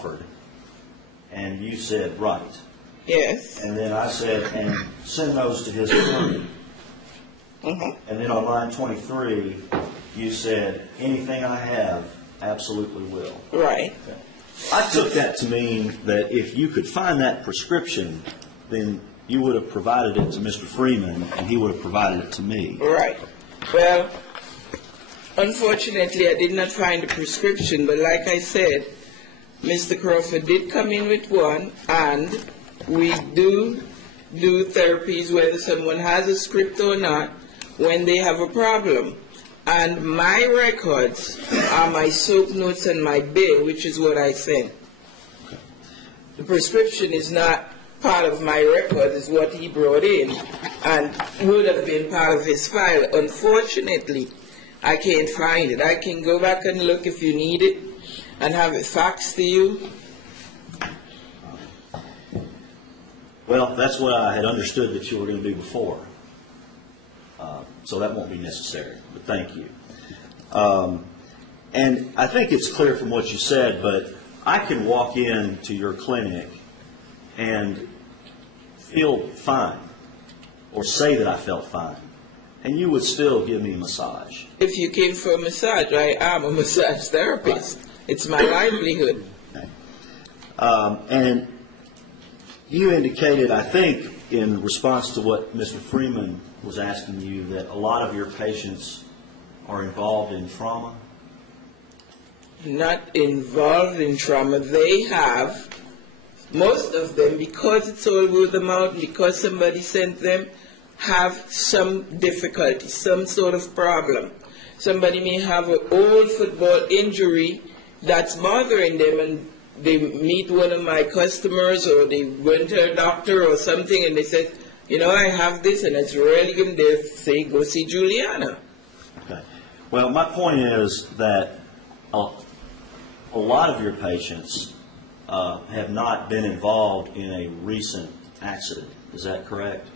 Crawford, and you said right. Yes. And then I said, and send those to his attorney. And then on line 23, you said, anything I have, absolutely will. Right. Okay. I took that to mean that if you could find that prescription, then you would have provided it to Mr. Freeman, and he would have provided it to me. Right. Well, unfortunately, I did not find the prescription, but like I said, Mr. Crawford did come in with one, and we do therapies whether someone has a script or not when they have a problem. And my records are my soap notes and my bill, which is what I sent. Okay. The prescription is not part of my record, is what he brought in and would have been part of his file. Unfortunately, I can't find it. I can go back and look if you need it and have it faxed to you. Well, that's what I had understood that you were going to do before. So that won't be necessary, but thank you. And I think it's clear from what you said, but I can walk into your clinic and feel fine or say that I felt fine, and you would still give me a massage. If you came for a massage, I am a massage therapist. Right. It's my livelihood. Okay. And you indicated, I think, in response to what Mr. Freeman was asking you, that a lot of your patients are involved in trauma? Not involved in trauma. They have, most of them, because it's all word of mouth, because somebody sent them, have some difficulty, some sort of problem. Somebody may have an old football injury that's bothering them, and they meet one of my customers, or they went to a doctor or something, and they said, you know, I have this, and it's really good. They say, go see Juliana. Okay. Well, my point is that a lot of your patients have not been involved in a recent accident. Is that correct?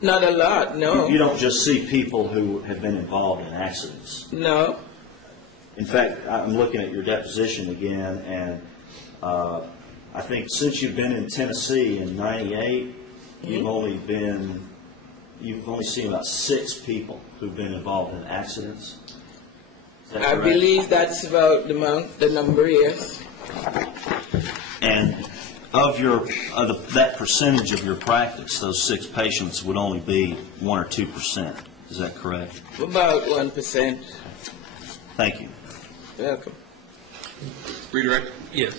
Not a lot, no. You don't just see people who have been involved in accidents. No. In fact, I'm looking at your deposition again, and I think since you've been in Tennessee in '98, you've only seen about 6 people who've been involved in accidents. Is that I correct? believe that's about the number, yes. And of that percentage of your practice, those 6 patients would only be 1 or 2%. Is that correct? About 1%. Thank you. Welcome. Redirect? Yes.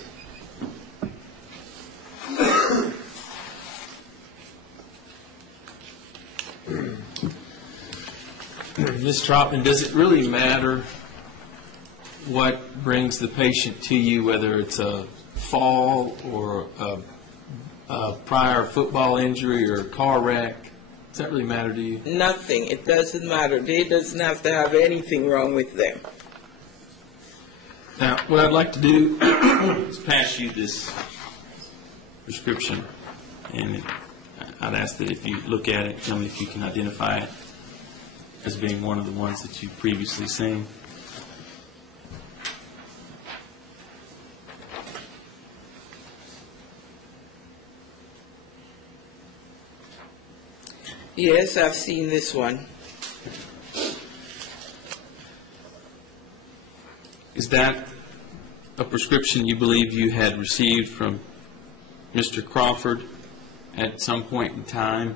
Ms. Troppin, does it really matter what brings the patient to you, whether it's a fall or a prior football injury or a car wreck? Does that really matter to you? Nothing. It doesn't matter. They doesn't have to have anything wrong with them. Now, what I'd like to do is pass you this prescription, and I'd ask that if you look at it, tell me if you can identify it as being one of the ones that you've previously seen. Yes, I've seen this one. Is that a prescription you believe you had received from Mr. Crawford at some point in time?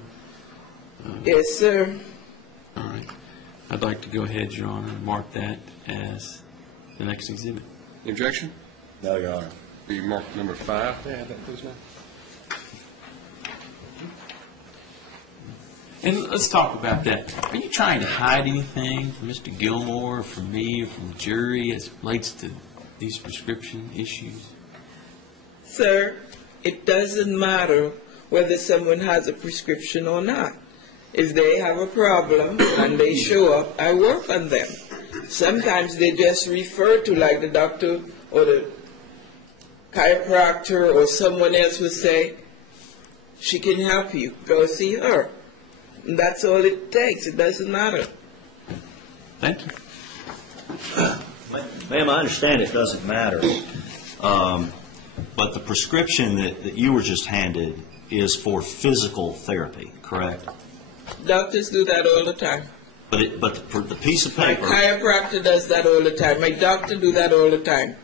Yes, sir. All right. I'd like to go ahead, Your Honor, and mark that as the next exhibit. Objection? No, Your Honor. Will you mark number 5? Yeah, that please, ma'am. And let's talk about that. Are you trying to hide anything from Mr. Gilmore, or from me, or from the jury as it relates to these prescription issues? Sir, it doesn't matter whether someone has a prescription or not. If they have a problem and they show up, I work on them. Sometimes they just refer to, like the doctor or the chiropractor or someone else will say, she can help you. Go see her. And that's all it takes. It doesn't matter. Thank you. Ma'am, I understand it doesn't matter. But the prescription that you were just handed is for physical therapy, correct? Doctors do that all the time. But the piece of My paper. chiropractor does that all the time. My doctor do that all the time.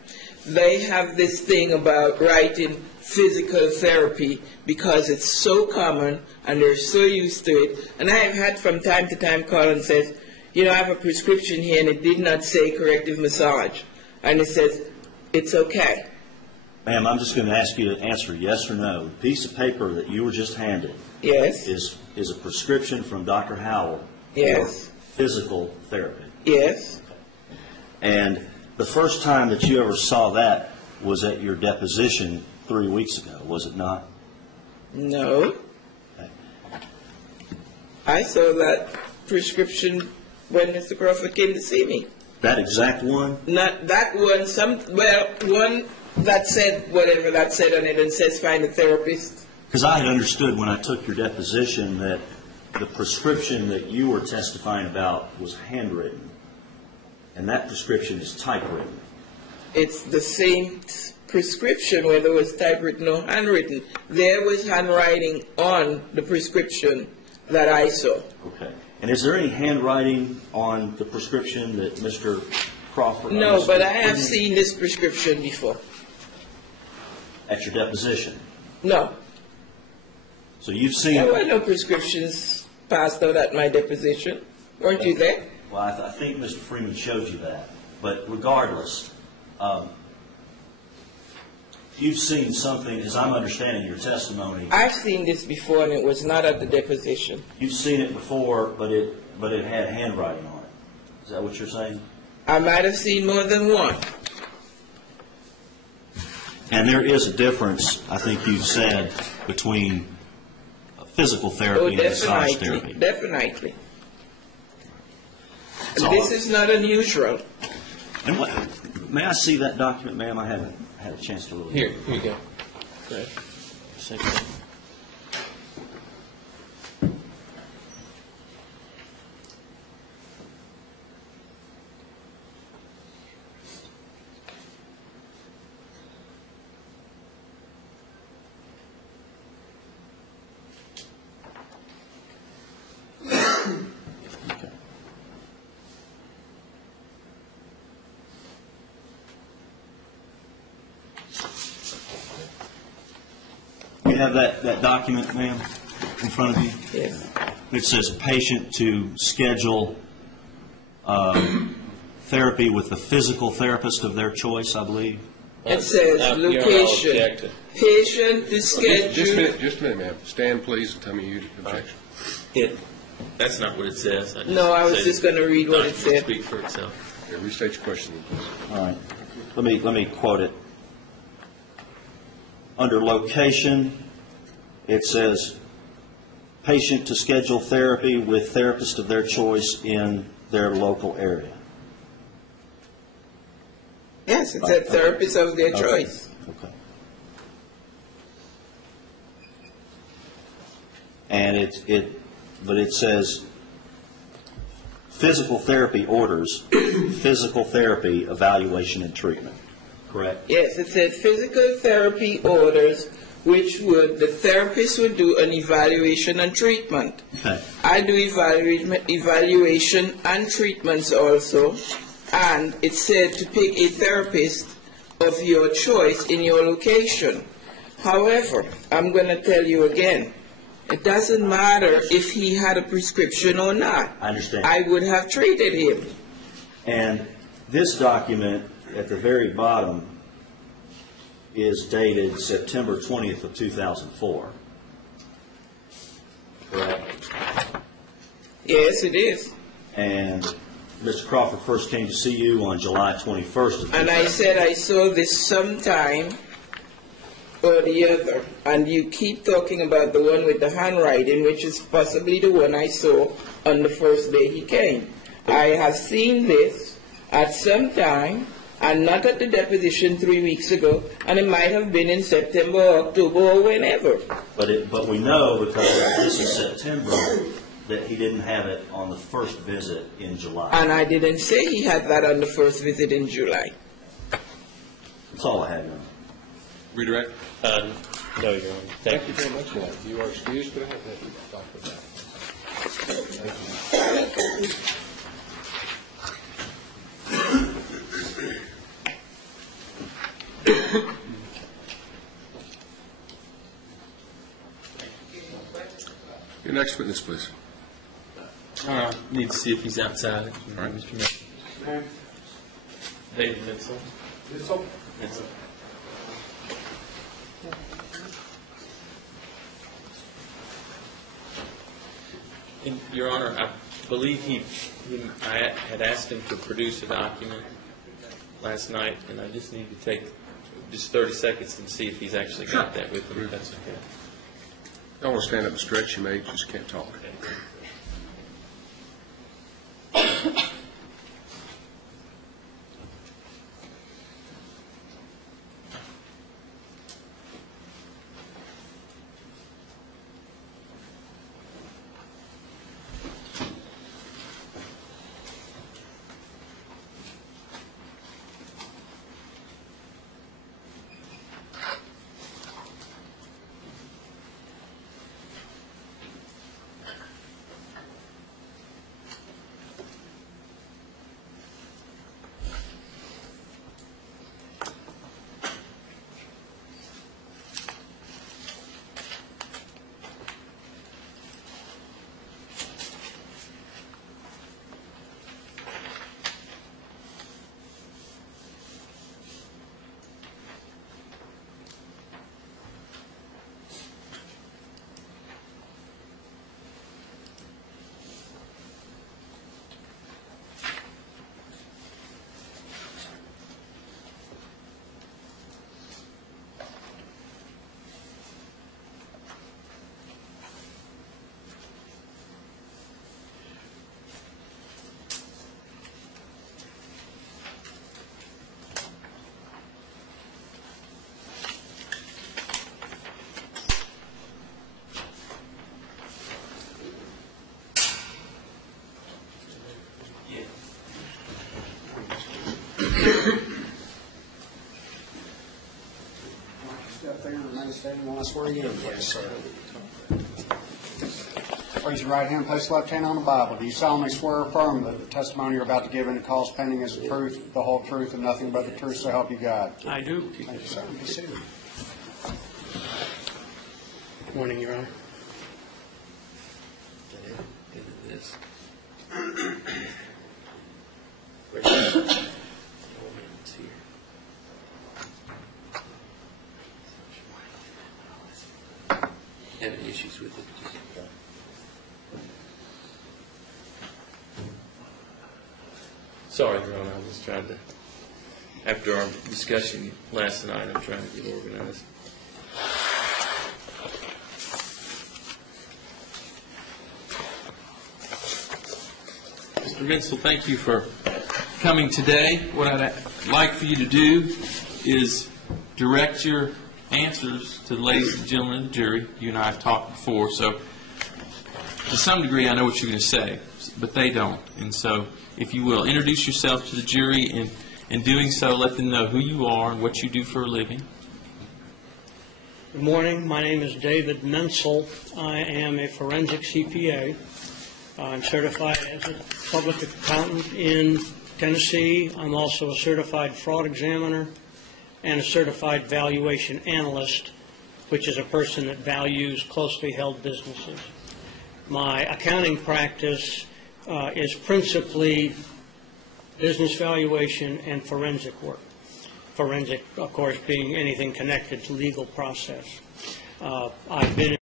They have this thing about writing physical therapy because it's so common and they're so used to it. And I have had from time to time call and says, you know, I have a prescription here and it did not say corrective massage. And it says, it's okay. Ma'am, I'm just going to ask you to answer yes or no. The piece of paper that you were just handed Yes. is a prescription from Dr. Howell Yes. for physical therapy. Yes. And the first time that you ever saw that was at your deposition 3 weeks ago, was it not? No. Okay. I saw that prescription when Mr. Crawford came to see me. That exact one? Not that one, one that said whatever that said on it and says find a therapist. Because I had understood when I took your deposition that the prescription that you were testifying about was handwritten, and that prescription is typewritten. It's the same prescription whether it was typewritten or handwritten. There was handwriting on the prescription that I saw. Okay. And is there any handwriting on the prescription that Mr. Crawford? No, but I have seen this prescription before. At your deposition? No. So you've seen There it? were no prescriptions passed out at my deposition. Weren't you there? Well, I think Mr. Freeman showed you that. But regardless, you've seen something, as I'm understanding your testimony, I've seen this before and it was not at the deposition. you've seen it before, but it had handwriting on it. Is that what you're saying? I might have seen more than one. And there is a difference, I think you've said, between physical therapy and massage therapy. Definitely. So- This is not unusual. And what, may I see that document, ma'am? I haven't had a chance to really. Here you go. Okay. Take that. You have that document, ma'am, in front of you? Yes. It says a patient to schedule therapy with a physical therapist of their choice, I believe. It says You're all location. objecting. Patient to Just a minute, schedule. ma'am. Stand, please, and tell me your objection. That's not what it says. No, I was just going to read what it Document said. Speak for itself. Okay, restate your question, please. All right. Let me quote it. Under location, it says patient to schedule therapy with therapist of their choice in their local area. Yes, it said therapist of their Okay. choice. Okay. And but it says physical therapy orders, physical therapy evaluation and treatment. Correct? Yes, it said physical therapy orders, which the therapist would do an evaluation and treatment. Okay. I do evaluation and treatments also, and it said to pick a therapist of your choice in your location. However, I'm going to tell you again, it doesn't matter if he had a prescription or not. I understand. I would have treated him. And this document at the very bottom is dated September 20th of 2004. Correct? Yes, it is. And Mr. Crawford first came to see you on July 21st of And I said I saw this sometime or the other. And you keep talking about the one with the handwriting, which is possibly the one I saw on the first day he came. I have seen this at some time, and not at the deposition 3 weeks ago, and it might have been in September or October or whenever. But we know, because this is September, that he didn't have it on the first visit in July. And I didn't say he had that on the first visit in July. That's all I had, Your Honor. Redirect? No, Your Honor. Thank Thank you. you very much, Mike. You are excused, but I have nothing to talk about. Thank you. Your next witness, please. Need to see if he's outside. All right. Mr. Mitchell. David Mitchell. Mitchell. And, Your Honor, I believe I had asked him to produce a document last night, and I just need to take just 30 seconds and see if he's actually got that with him, if that's okay. Don't want to stand up and stretch. You may just can't talk. Step there and remain standing while I swear you in, please, sir. Raise your right hand, place left hand on the Bible. Do you solemnly swear or affirm that the testimony you're about to give in the cause pending is the truth, the whole truth, and nothing but the truth, so help you God? I do. Thank you, sir. Be seated. Good morning, Your Honor. This. Having issues with it. Sorry, Your Honor, I was trying to, after our discussion last night, I'm trying to get organized. Mr. Menzel, thank you for coming today. What I'd like for you to do is direct your answers to the ladies and gentlemen of the jury. You and I have talked before, so to some degree I know what you're going to say, but they don't. And so, if you will, introduce yourself to the jury, and in doing so, let them know who you are and what you do for a living. Good morning. My name is David Menzel. I am a forensic CPA. I'm certified as a public accountant in Tennessee. I'm also a certified fraud examiner and a certified valuation analyst, which is a person that values closely held businesses. My accounting practice is principally business valuation and forensic work. Forensic, of course, being anything connected to legal process. I've been